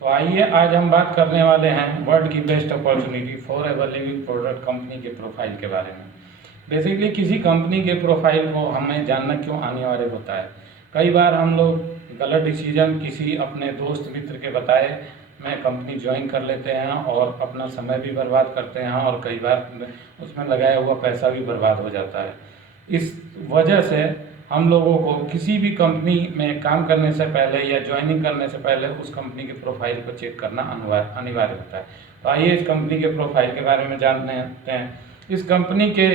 तो आइए आज हम बात करने वाले हैं वर्ल्ड की best opportunity for ever living product company के प्रोफाइल के बारे में। बेसिकली किसी कंपनी के प्रोफाइल को हमें जानना क्यों अनिवार्य होता है। कई बार हम लोग गलत डिसीजन किसी अपने दोस्त मित्र के बताए में कंपनी ज्वाइन कर लेते हैं और अपना समय भी बर्बाद करते हैं और कई बार उसमें लगाया हुआ पैसा भी बर्बाद हो जाता है। इस वजह से हम लोगों को किसी भी कंपनी में काम करने से पहले या ज्वाइनिंग करने से पहले उस कंपनी के प्रोफाइल को चेक करना अनिवार्य होता है। तो आइए इस कंपनी के प्रोफाइल के बारे में जानते हैं। इस कंपनी के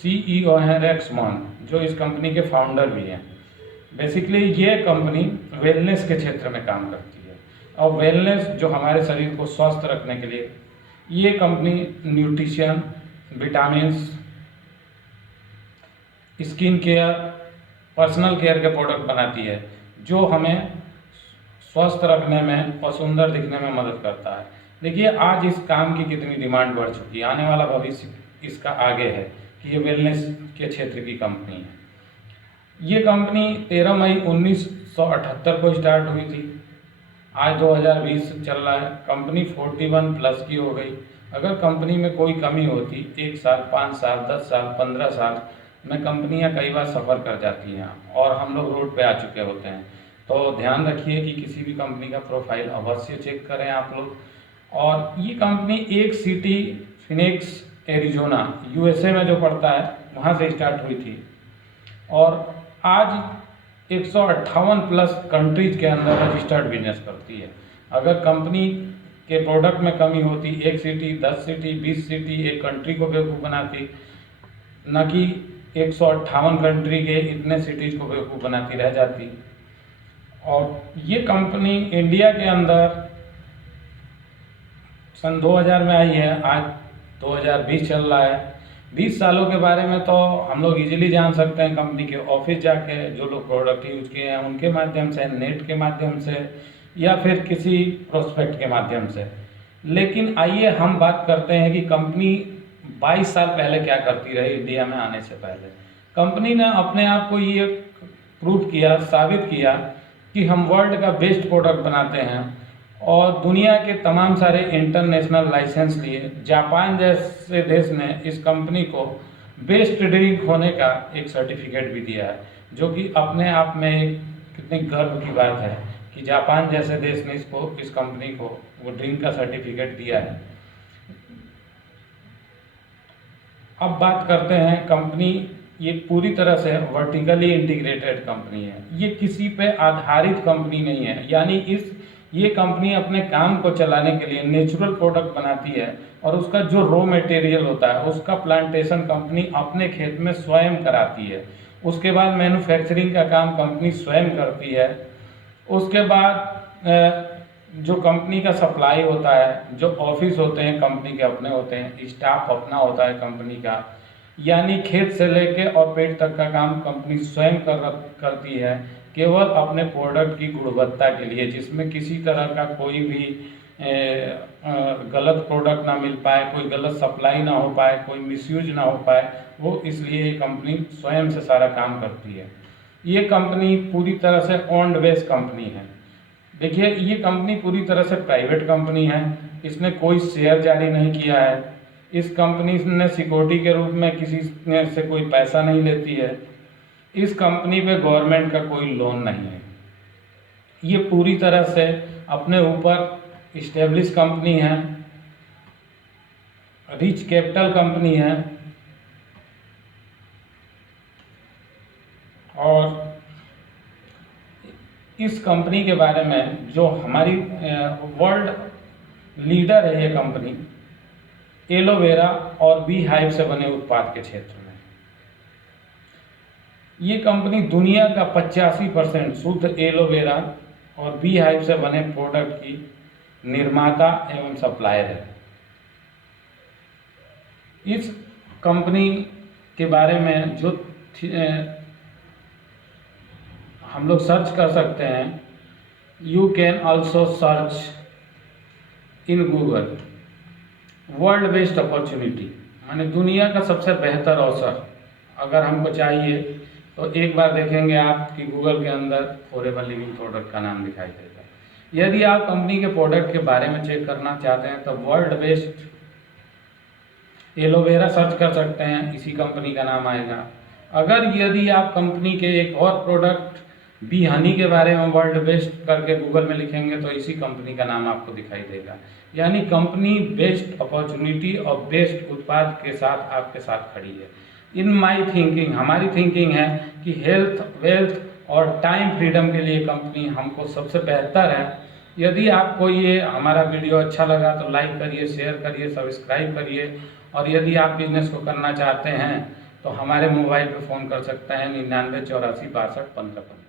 CEO हैं रेक्स मॉन, जो इस कंपनी के फाउंडर भी हैं। बेसिकली ये कंपनी वेलनेस के क्षेत्र में काम करती है और वेलनेस जो हमारे शरीर को स्वस्थ रखने के लिए ये company nutrition, vitamins, skin care, personal care के प्रोडक्ट बनाती है जो हमें स्वस्थ रखने में और सुंदर दिखने में मदद करता है। देखिए आज इस काम की कितनी डिमांड बढ़ चुकी है, आने वाला भविष्य इसका आगे है कि ये वेलनेस के क्षेत्र की कंपनी है। ये कंपनी 13 मई 1978 को स्टार्ट हुई थी। आज 2020 चल रहा है, कंपनी 41 प्लस की हो गई। अगर कंपनी में कोई कमी होती 1 साल, 5 साल, 10 साल, 15 साल में कंपनियां कई बार सफ़र कर जाती हैं और हम लोग रोड पे आ चुके होते हैं। तो ध्यान रखिए कि किसी भी कंपनी का प्रोफाइल अवश्य चेक करें आप लोग। और ये कंपनी एक सिटी फिनिक्स एरिजोना USA में जो पड़ता है वहाँ से स्टार्ट हुई थी और आज 158 प्लस कंट्रीज के अंदर रजिस्टर्ड बिजनेस करती है। अगर कंपनी के प्रोडक्ट में कमी होती 1 सिटी, 10 सिटी, 20 सिटी एक कंट्री को बेवकूफ़ बनाती, न कि 158 कंट्री के इतने सिटीज़ को बेवकूफ़ बनाती रह जाती। और ये कंपनी इंडिया के अंदर सन 2000 में आई है, आज 2020 चल रहा है। 20 सालों के बारे में तो हम लोग इजीली जान सकते हैं कंपनी के ऑफिस जाके, जो लोग प्रोडक्ट यूज किए हैं उनके माध्यम से, नेट के माध्यम से या फिर किसी प्रोस्पेक्ट के माध्यम से। लेकिन आइए हम बात करते हैं कि कंपनी 22 साल पहले क्या करती रही इंडिया में आने से पहले। कंपनी ने अपने आप को ये प्रूव किया, साबित किया कि हम वर्ल्ड का बेस्ट प्रोडक्ट बनाते हैं और दुनिया के तमाम सारे इंटरनेशनल लाइसेंस लिए। जापान जैसे देश ने इस कंपनी को बेस्ट ड्रिंक होने का एक सर्टिफिकेट भी दिया है, जो कि अपने आप में एक कितनी गर्व की बात है कि जापान जैसे देश ने इस कंपनी को वो ड्रिंक का सर्टिफिकेट दिया है। अब बात करते हैं कंपनी, ये पूरी तरह से वर्टिकली इंटीग्रेटेड कंपनी है। ये किसी पे आधारित कंपनी नहीं है, यानी ये कंपनी अपने काम को चलाने के लिए नेचुरल प्रोडक्ट बनाती है और उसका जो रॉ मटेरियल होता है उसका प्लांटेशन कंपनी अपने खेत में स्वयं कराती है। उसके बाद मैन्युफैक्चरिंग का काम कंपनी स्वयं करती है। उसके बाद जो कंपनी का सप्लाई होता है, जो ऑफिस होते हैं कंपनी के अपने होते हैं, स्टाफ अपना होता है कंपनी का, यानी खेत से लेके और पेट तक का काम कंपनी स्वयं करती है, केवल अपने प्रोडक्ट की गुणवत्ता के लिए, जिसमें किसी तरह का कोई भी गलत प्रोडक्ट ना मिल पाए, कोई गलत सप्लाई ना हो पाए, कोई मिसयूज ना हो पाए, वो इसलिए ये कंपनी स्वयं से सारा काम करती है। ये कंपनी पूरी तरह से ओन्ड बेस्ड कंपनी है। देखिए ये कंपनी पूरी तरह से प्राइवेट कंपनी है, इसने कोई शेयर जारी नहीं किया है। इस कंपनी ने सिक्योरिटी के रूप में किसी से कोई पैसा नहीं लेती है। इस कंपनी पे गवर्नमेंट का कोई लोन नहीं है। ये पूरी तरह से अपने ऊपर इस्टेब्लिश कंपनी है, रिच कैपिटल कंपनी है और इस कंपनी के बारे में जो हमारी वर्ल्ड लीडर है ये कंपनी एलोवेरा और बी हाइव से बने उत्पाद के क्षेत्र में। ये कंपनी दुनिया का 85% शुद्ध एलोवेरा और बी हाइव से बने प्रोडक्ट की निर्माता एवं सप्लायर है। इस कंपनी के बारे में जो हम लोग सर्च कर सकते हैं, you can also search in Google world best opportunity, माने दुनिया का सबसे बेहतर अवसर अगर हमको चाहिए तो एक बार देखेंगे आप कि गूगल के अंदर फॉरएवर लिविंग प्रोडक्ट का नाम दिखाई देगा। यदि आप कंपनी के प्रोडक्ट के बारे में चेक करना चाहते हैं तो वर्ल्ड बेस्ट एलोवेरा सर्च कर सकते हैं, इसी कंपनी का नाम आएगा। अगर यदि आप कंपनी के एक और प्रोडक्ट बी हनी के बारे में वर्ल्ड बेस्ट करके गूगल में लिखेंगे तो इसी कंपनी का नाम आपको दिखाई देगा। यानी कंपनी बेस्ट अपॉर्चुनिटी और बेस्ट उत्पाद के साथ आपके साथ खड़ी है। इन माई थिंकिंग, हमारी थिंकिंग है कि हेल्थ, वेल्थ और टाइम फ्रीडम के लिए कंपनी हमको सबसे बेहतर है। यदि आपको ये हमारा वीडियो अच्छा लगा तो लाइक करिए, शेयर करिए, सब्सक्राइब करिए। और यदि आप बिजनेस को करना चाहते हैं तो हमारे मोबाइल पे फ़ोन कर सकते हैं 99 84 62 15 15।